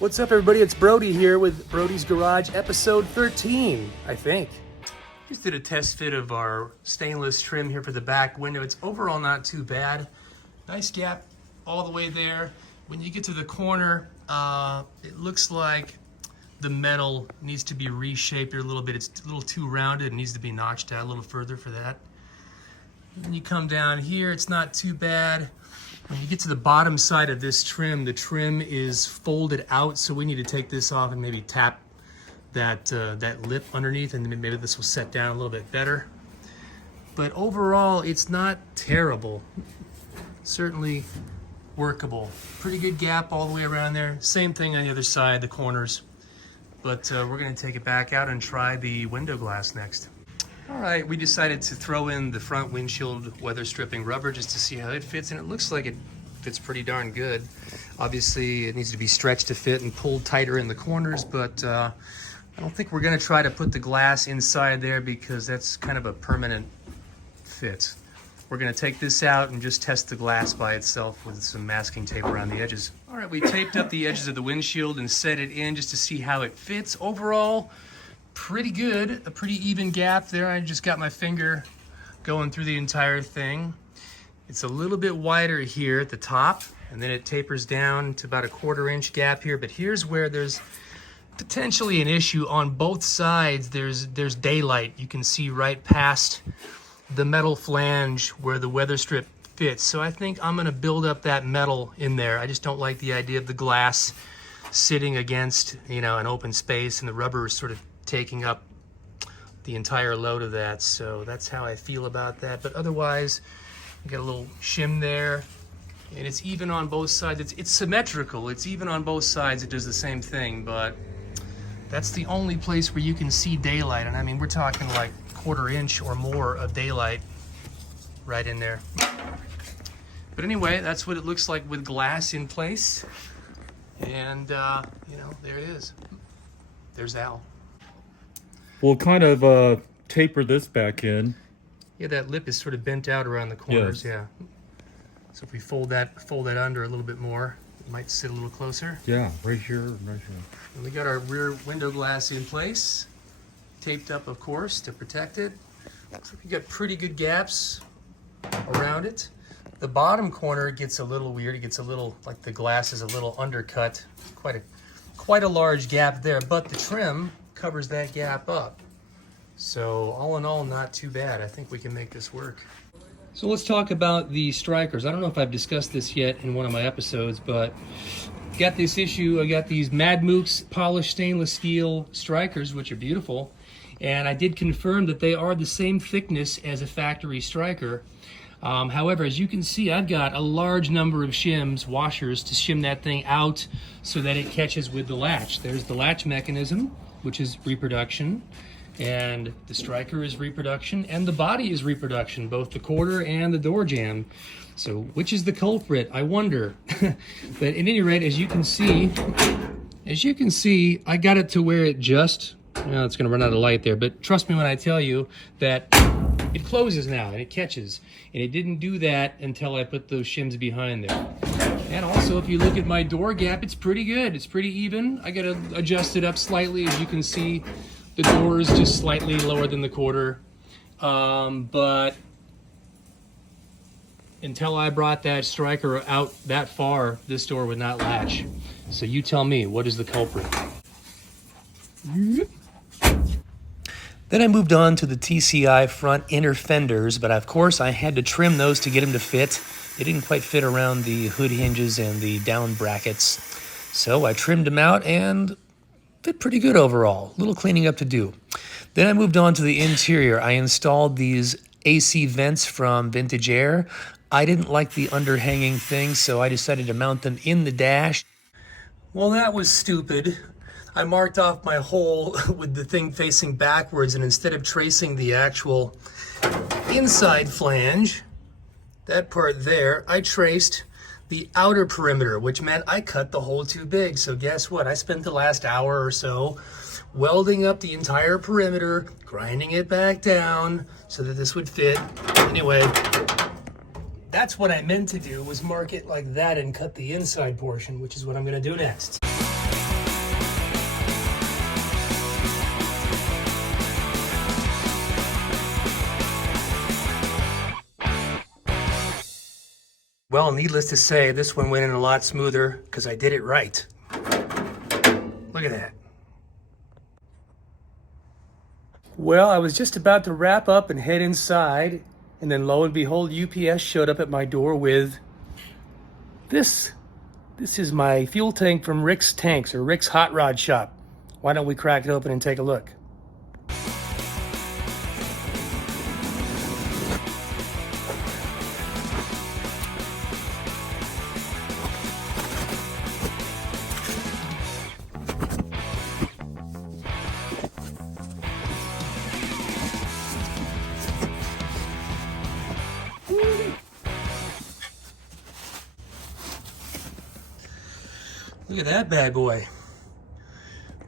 What's up, everybody? It's Brody here with Brody's Garage, episode 13, I think. Just did a test fit of our stainless trim here for the back window. It's overall not too bad. Nice gap all the way there. When you get to the corner, it looks like the metal needs to be reshaped here a little bit. It's a little too rounded. It needs to be notched out a little further for that. When you come down here, it's not too bad. When you get to the bottom side of this trim, the trim is folded out, so we need to take this off and maybe tap that lip underneath, and then maybe this will set down a little bit better. But overall, it's not terrible. Certainly workable. Pretty good gap all the way around there. Same thing on the other side, the corners. But we're gonna take it back out and try the window glass next. All right, we decided to throw in the front windshield weather stripping rubber just to see how it fits, and it looks like it fits pretty darn good. Obviously, it needs to be stretched to fit and pulled tighter in the corners, but I don't think we're gonna try to put the glass inside there because that's kind of a permanent fit. We're gonna take this out and just test the glass by itself with some masking tape around the edges. All right, we taped up the edges of the windshield and set it in just to see how it fits. Overall, pretty good, a pretty even gap there. I just got my finger going through the entire thing. It's a little bit wider here at the top, and then it tapers down to about a 1/4 inch gap here. But here's where there's potentially an issue on both sides. There's daylight. You can see right past the metal flange where the weather strip fits. So I think I'm gonna build up that metal in there. I just don't like the idea of the glass sitting against, an open space, and the rubber is sort of taking up the entire load of that. So that's how I feel about that. But otherwise, you got a little shim there, and it's even on both sides. It's symmetrical. It's even on both sides. It does the same thing, but that's the only place where you can see daylight. And I mean, we're talking like 1/4 inch or more of daylight right in there. But anyway, that's what it looks like with glass in place. And, there it is. There's Al. We'll kind of taper this back in. Yeah, that lip is sort of bent out around the corners. Yes. Yeah. So if we fold that under a little bit more, it might sit a little closer. Yeah, right here, right here. And we got our rear window glass in place, taped up, of course, to protect it. Looks like we got pretty good gaps around it. The bottom corner gets a little weird. It gets a little, like the glass is a little undercut. Quite a large gap there, but the trim covers that gap up. So all in all, not too bad. I think we can make this work. So let's talk about the strikers. I don't know if I've discussed this yet in one of my episodes, but got this issue. I got these Mad Mooks polished stainless steel strikers, which are beautiful. And I did confirm that they are the same thickness as a factory striker. However, as you can see, I've got a large number of shims, washers, to shim that thing out so that it catches with the latch. There's the latch mechanism, which is reproduction, and the striker is reproduction, and the body is reproduction, both the quarter and the door jamb. So which is the culprit, I wonder. But at any rate, as you can see, I got it to where it just, it's gonna run out of light there, but trust me when I tell you that it closes now and it catches. And it didn't do that until I put those shims behind there. And also, if you look at my door gap, it's pretty good. It's pretty even. I gotta adjust it up slightly. As you can see, the door is just slightly lower than the quarter. But until I brought that striker out that far, this door would not latch. So you tell me, what is the culprit? Then I moved on to the TCI front inner fenders, but of course I had to trim those to get them to fit. They didn't quite fit around the hood hinges and the down brackets. So I trimmed them out and fit pretty good overall. A little cleaning up to do. Then I moved on to the interior. I installed these AC vents from Vintage Air. I didn't like the underhanging thing, so I decided to mount them in the dash. Well, that was stupid. I marked off my hole with the thing facing backwards, and instead of tracing the actual inside flange, that part there, I traced the outer perimeter, which meant I cut the hole too big. So guess what? I spent the last hour or so welding up the entire perimeter, grinding it back down so that this would fit. Anyway, that's what I meant to do, was mark it like that and cut the inside portion, which is what I'm gonna do next. Well, needless to say, this one went in a lot smoother because I did it right. Look at that. Well, I was just about to wrap up and head inside, and then lo and behold, UPS showed up at my door with this. This is my fuel tank from Rick's Tanks, or Rick's Hot Rod Shop. Why don't we crack it open and take a look? Look at that bad boy.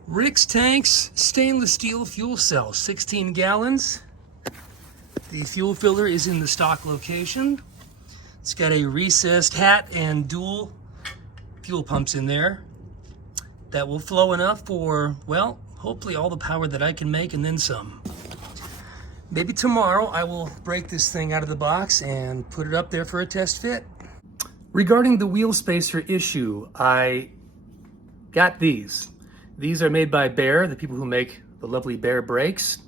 Rick's Tanks stainless steel fuel cell, 16 gallons. The fuel filler is in the stock location. It's got a recessed hat and dual fuel pumps in there that will flow enough for, well, hopefully all the power that I can make and then some. Maybe tomorrow I will break this thing out of the box and put it up there for a test fit. Regarding the wheel spacer issue, I got these. These are made by Bear, the people who make the lovely Bear brakes.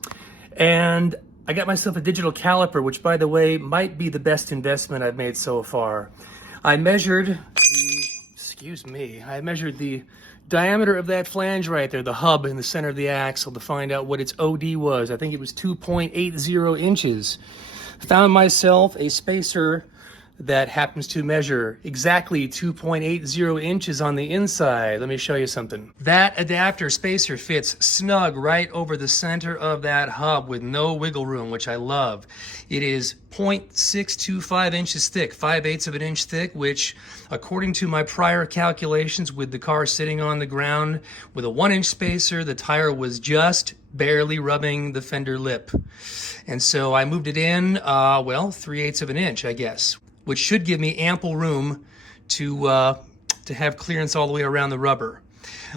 And I got myself a digital caliper, which, by the way, might be the best investment I've made so far. I measured the diameter of that flange right there, the hub in the center of the axle, to find out what its OD was. I think it was 2.80 inches. Found myself a spacer that happens to measure exactly 2.80 inches on the inside. Let me show you something. That adapter spacer fits snug right over the center of that hub with no wiggle room, which I love. It is 0.625 inches thick, 5/8 of an inch thick, which, according to my prior calculations with the car sitting on the ground with a 1-inch spacer, the tire was just barely rubbing the fender lip. And so I moved it in, 3/8 of an inch, I guess, which should give me ample room to have clearance all the way around the rubber.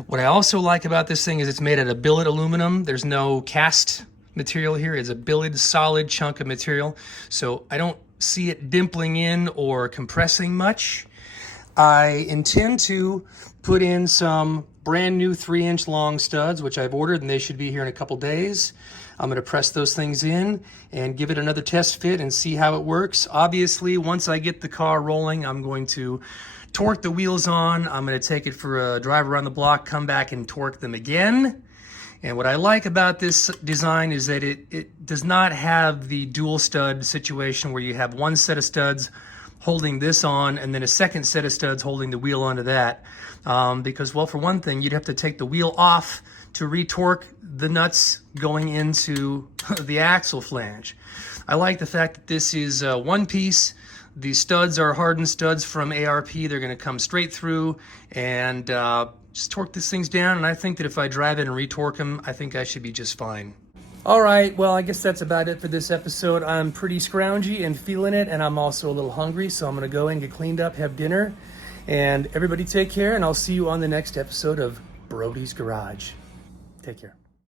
What I also like about this thing is it's made out of billet aluminum. There's no cast material here. It's a billet solid chunk of material, so I don't see it dimpling in or compressing much. I intend to put in some brand new 3-inch long studs, which I've ordered, and they should be here in a couple days. I'm going to press those things in and give it another test fit and see how it works. Obviously, once I get the car rolling, I'm going to torque the wheels on. I'm going to take it for a drive around the block, come back and torque them again. And what I like about this design is that it does not have the dual stud situation where you have one set of studs holding this on and then a second set of studs holding the wheel onto that. Because, well, for one thing, you'd have to take the wheel off to retorque the nuts going into the axle flange. I like the fact that this is one piece. The studs are hardened studs from ARP. They're going to come straight through and just torque these things down. And I think that if I drive it and retorque them, I think I should be just fine. All right, well, I guess that's about it for this episode. I'm pretty scroungy and feeling it, and I'm also a little hungry, so I'm going to go in, get cleaned up, have dinner. And everybody take care, and I'll see you on the next episode of Brody's Garage. Take care.